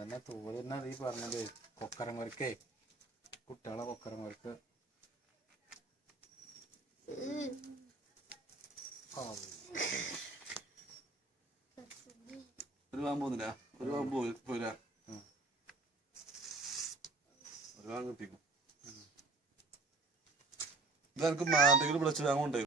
തന്നെ തൂവല് തന്നെ ഈ പറഞ്ഞത് കൊക്കരം കുറക്കേ കുട്ടികളെ കൊക്കരം കുറക്ക് ഒരു വാൻ പോകുന്നില്ല ഒരു വാൻ പോര ഒരു വാങ്ങിപ്പിക്കും ഇതാർക്കും മാന്തെങ്കിലും വിളിച്ചു വാങ്ങുന്നുണ്ടായിരുന്നു